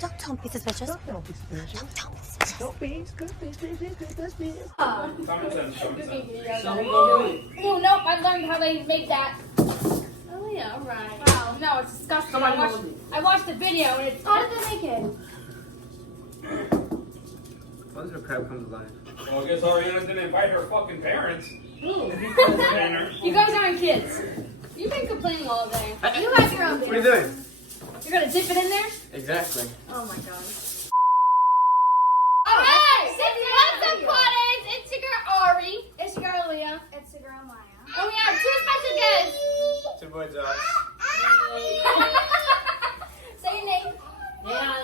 Don't tell me suspicious. Don't tell me suspicious. Don't be suspicious. Oh, nope, I learned how they make that. Oh, yeah, alright. Wow, no, it's disgusting. I watched the video and it's. How did they make it? Once your crab comes alive. Well, I guess Ariana's gonna invite her fucking parents. You guys aren't kids. You've been complaining all day. You have your own What are you video. doing? You're gonna dip it in there? Exactly. Oh my god. Oh, hey! What's up, buddies? It's your girl Ari. It's your girl Leah. It's the girl Maya. And we have two special guests. It's your boy Josh. Say your name. Yeah,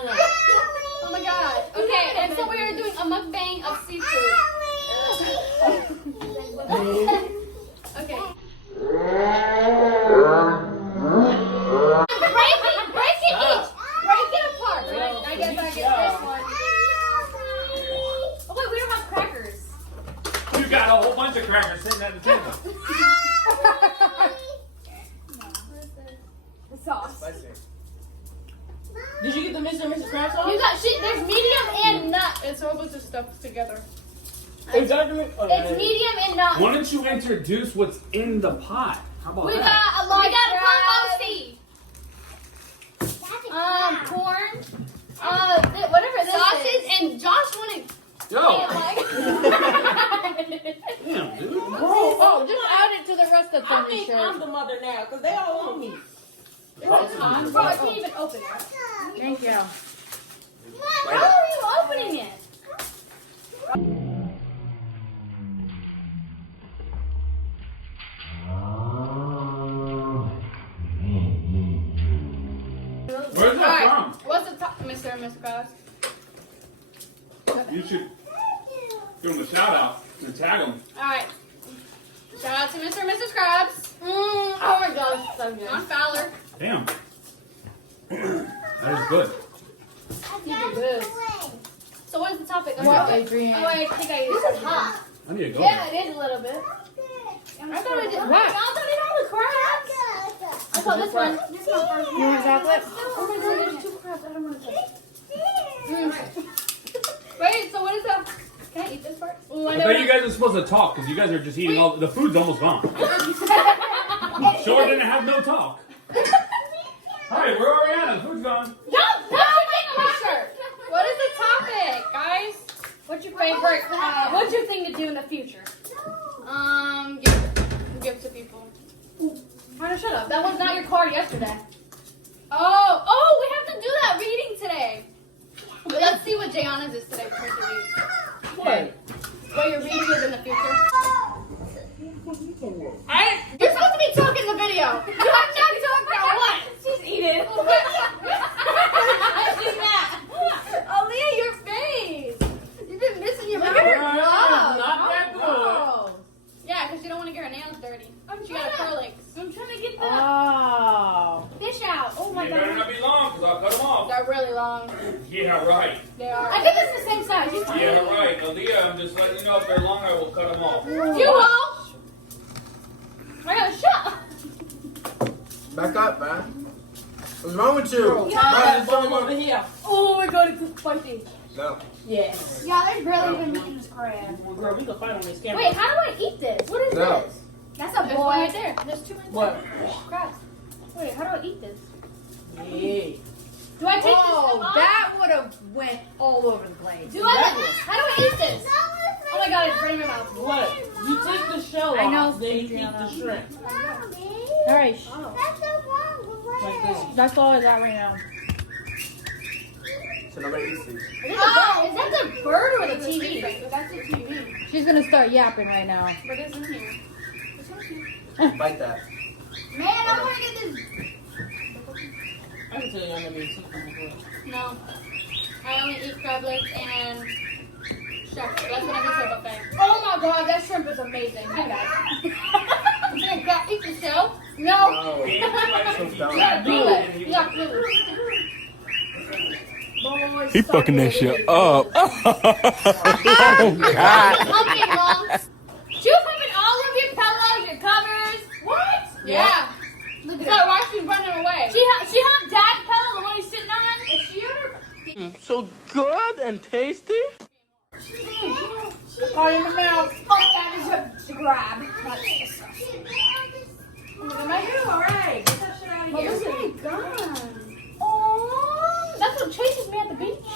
Oh my god. Okay, and so we are doing a mukbang of seafood. Okay. Break it each. Break it apart. I guess I get this one. Oh wait, we don't have crackers. You got a whole bunch of crackers sitting at the table. The sauce. Spicy. Did you get the Mr. and Mrs. Krabs sauce? You got there's medium and nut. It's a whole bunch of stuff together. Exactly. It's medium and nut. Why don't you introduce what's in the pot? How about We that? got a lot. We got a corn. Whatever this Sausage is. and Josh wanted. Yo! And like. Damn, dude. Oh, just add it to the rest of I think I'm the mother now, because they all on me. Bro, I can't even open it. Thank you. How are you opening it? Where's that from? What's the top, Mr. and Miss Krabs? You should give them a shout out and tag them. Alright. Shout out to Mr. and Mrs. Krabs. Oh my gosh, so good. John Fowler. Damn. That is good. So what is the topic? What, Adrian? Oh, I think I used This is hot. I need to go. Yeah, it is a little bit. Okay. I thought I did. What? Y'all don't eat all the crabs. I thought this one. This is my first You want chocolate? Oh my god, there's two crabs. I don't want to touch it. Wait, so what is that? Can I eat this part? I thought you guys were supposed to talk because you guys are just eating all. The food's almost gone. Sure didn't have no talk. Hi, we're Ariana. The food's gone. Don't put it in my shirt. What is the topic, guys? What's your favorite? What's your thing to do in the future? Give to people. Hunter, shut up. That was not your card yesterday. Oh, we have to do that reading today. But let's see what Jayana's is today. For her to read. What? What your reading is in the future. You're supposed to be talking in the video. You have not talking about what? She's eating. She's mad. Aaliyah, your face. You've been missing your mouth. Not that good. Yeah, because you don't want to get her nails dirty. She got acrylics. I'm trying to get the Oh. fish out. Oh my They better god. not be long because I'll cut them off. They're really long. Yeah, right. They are. I think it's the same size. You Yeah, right. Aaliyah, I'm just letting you know if they're long, I will cut them off. You won't. I gotta shut up. Back up, man. What's wrong with you? Time is over here. Oh my god, it's spicy. No. Yes. Yeah, there's barely even meat in this crab. Well, girl, we can fight on this camera. Wait, how do I eat this? What is No. this? That's a There's one right boy. there. There's two right there. What? Crabs. Wait, how do I eat this? Yeah. Do I take this Oh, stuff off? that would have went all over the place. Do I? How do I eat this? Oh my god, it's burning my mouth. What? You take the shell I know, off, then you eat Adriana. the shrimp. All right, Like this. that's all I got right now. So nobody eats these. Is that the bird or the TV? That's the TV. She's gonna start yapping right now. But it's in here. Bite that. Man, I want to get this. I can tell you I'm gonna be something like that. No. I only eat crab legs and shrimp. That's what I do for a buffet. Oh my god, that shrimp is amazing. Hey guys. You gonna eat the shell? No. No. He So dumb. You gotta glue it. You gotta glue it. He fucking that shit up. Oh, God. Humping, Mom. She was humping all of your pillows, your covers. What? Yeah. Look at her. Why she's running away? She humped Dad's pillow, the one he's sitting on. Is she on her? So good and tasty. Oh, in the mouth. Oh, that is a grab. That's disgusting. Am I doing alright? Get that shit out of here. Oh my god. Oh, that's what chases me at the beach.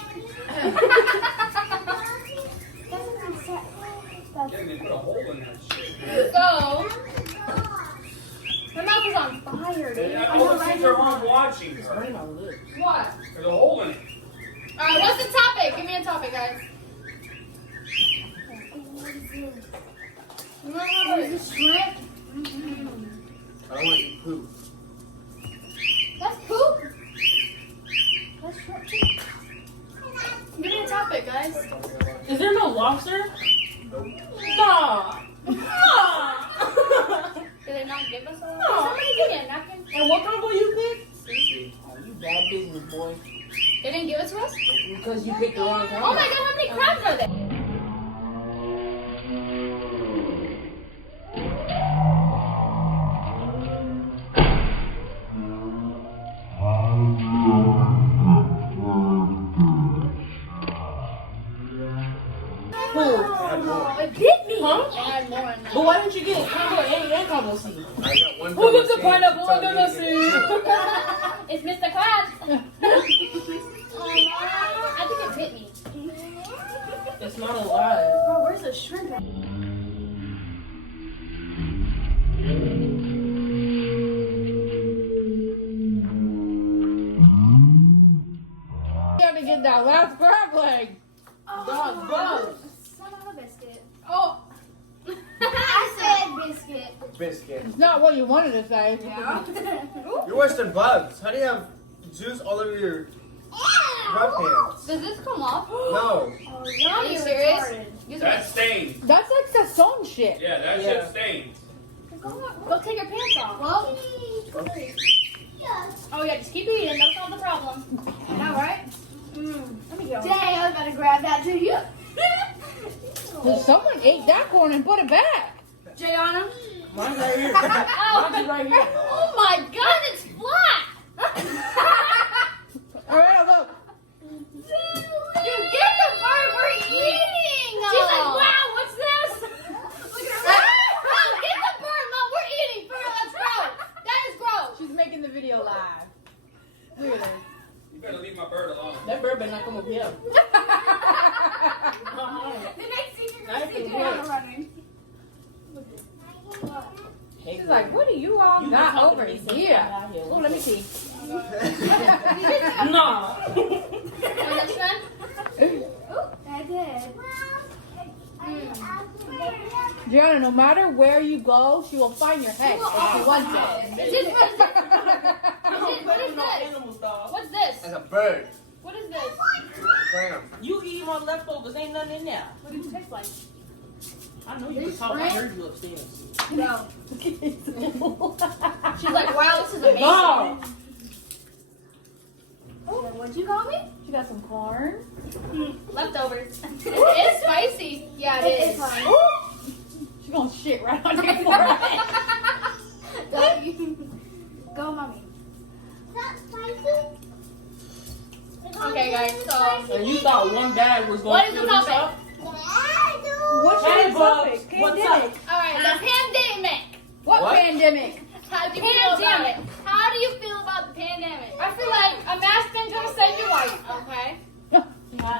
Getting to put a hole in that shit. So, my mouth is on fire, dude. Yeah, all the things are on watching. What? There's a hole in it. Alright, what's the topic? Give me a topic, guys. What is this shrimp? I don't want to eat poop. That's poop? That's shrimp too? Give me a topic, guys. Is there no lobster? Nope. Nah. Did they not give us a No. Somebody give me a napkin. And what combo you picked? See? Oh, you bad business, boy. They didn't give it to us? Because you picked the wrong combo. Oh my god, how many crabs are there? Oh, it bit me. Huh? I had more in that. But why didn't you get combo A and combo C? I got one. Who gets the C. pineapple It's under the amazing. sea? It's Mr. Krabs. Oh, I think it bit me. It's not alive. Bro, where's the shrimp at? You have to get that last crab leg. Dog, bro. Son of a biscuit. Oh. I said biscuit. Biscuit. It's not what you wanted to say. Yeah. You're worse than bugs. How do you have juice all over your sweatpants? Does this come off? No. Are you serious? That's stained. That's like Sasson shit. Yeah, that Yeah. shit's stained. Go take your pants off. Well. Oh yeah, just keep eating. That's not the problem. I know, right? Let me go. Dang, I was about to grab that. Do you? Someone ate that corn and put it back. Jayana? Mine's right here. Mine's is right here. Oh my god, it's flat! All right, look. Dude, get the bird, we're eating! She's like, wow, what's this? Look at her. Oh, get the bird, Mom, we're eating. For real, that's gross. That is gross. She's making the video live. Look at her. You better leave my bird alone. That bird better not come over here. The next thing you're I going to see can Jayana wait. running. She's like, what do you all You got been talking over to me since here? I got here. Oh, let me see. Nah. Is that shrimp? I did. Gianna, no matter where you go, she will find your head if she wants it. Is this, what is this? What is No this? animals, dog. What's this? As a bird. What is this? Clam. You eat my leftovers, ain't nothing in there. What does it taste like? I know you can talk. I heard you upstairs. No. She's like, wow, this is amazing. No. What'd you call me? She got some corn. Leftovers. It's spicy. Yeah, it is. She's gonna shit right on your forehead. Go, mommy. Okay, guys. So, And you thought one bag was going what to is the fill this topic? up? What's Hey, your Bubs, topic? what's Pandemic. up? All right, the pandemic. What What? pandemic? How do you feel about it? How do you feel about the pandemic? I feel like a mask ain't gonna save your life. Okay.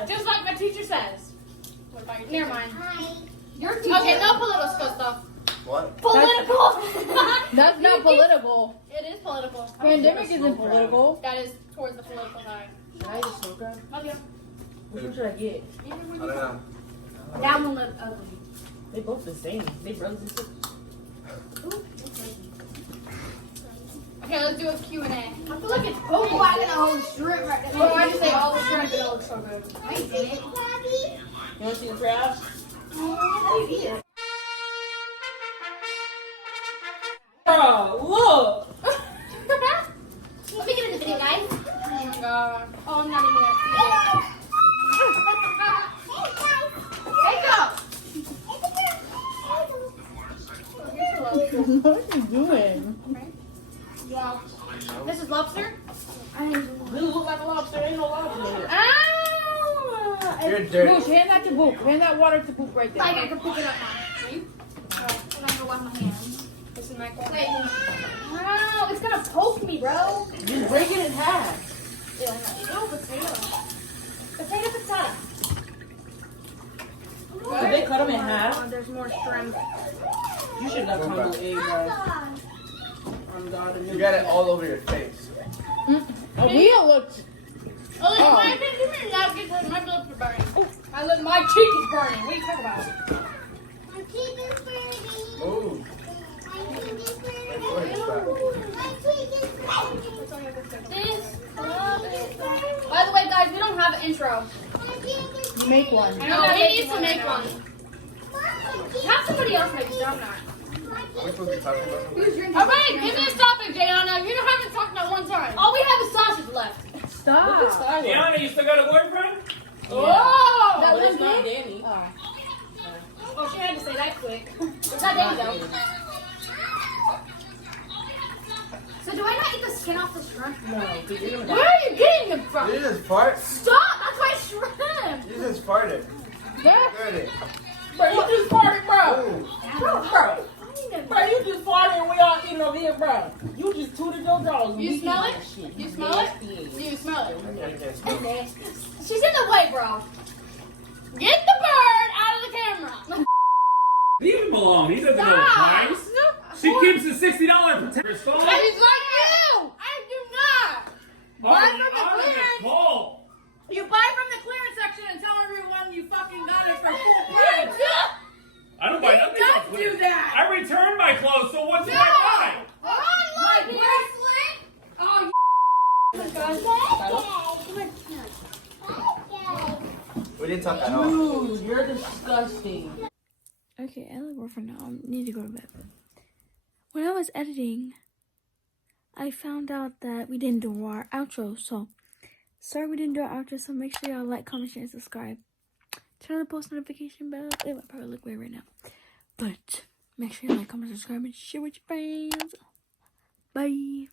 Just like my teacher says. What about your teacher? Never mind. Your teacher. Okay, no political stuff. What? Political. That's not political. It is political. Pandemic isn't political. That is towards the political side. Should I just smoke them? Okay. Which one should I get? I don't know. That one looked ugly. They both the same. They brothers and sisters. Okay, let's do a Q&A. I feel like it's poking. Oh, I got a whole shrimp right there. Oh, I just say all the shrimp and it looks so good. I did it. You want to see the crabs? Oh, you eat it. Oh, look! Let me get in the video, guys. Oh my god. Oh, I'm not even gonna eat it. This is lobster? This look like a lobster. Ain't no lobster in here. Ah! You're dirty. Boosh, hand that to Boop. Hand that water to Boop right there. I can pick it up now. Ready? Oh, and I go wash my hands. This is my corner. Wait. Wow, it's gonna poke me, bro. Just break it in half. Ew, no potato. Potato. Did they cut them in half? Oh, there's more shrimp. You should have combo egg, bro. You got it all over your face. Leah looks. Oh, my give me a napkin because my lips are burning. Oh, my cheek is burning. What are you talking about? My cheek is burning. Ooh. My cheek is burning. What is that? My cheek is burning. This. By the way, guys, we don't have an intro. My cheek is You make one. No, he needs to make one. Have somebody else make it. I'm not. Are we supposed to be talking about something? All right, give me a topic, Jayana. You haven't talked about one time. All we have is sausage left. Stop. Deanna, you still got a boyfriend? Oh! But it's not Danny. Oh, she had to say that quick. It's not Danny, though. So do I not eat the skin off the shrimp? No, because you're gonna Where are you getting them from? Did you just fart? Stop! That's my shrimp! You just farted. Dirty. Bro, you just farted, bro. Ooh. Bro, you just farted and we all eating over here, bro. You just tooted your jaws. You smell it? You smell it? Do you smell it? She's in the way, bro. Get the bird out of the camera. Leave him alone. He doesn't know Stop. price. She keeps the $60 protector. He's like you. I do not. Buy from the clearance. Cold. You buy from the clearance section and tell everyone you fucking got it for full price. I don't buy nothing. Don't do that. I return my clothes, so what should I buy? My bracelet. Oh, We didn't talk at all. Dude, you're disgusting. Okay, I look rough for now. I need to go to bed. When I was editing, I found out that we didn't do our outro. So, sorry we didn't do our outro. So make sure y'all like, comment, share, and subscribe. Turn on the post notification bell. It might probably look weird right now. But make sure you like, comment, subscribe, and share with your friends. Bye.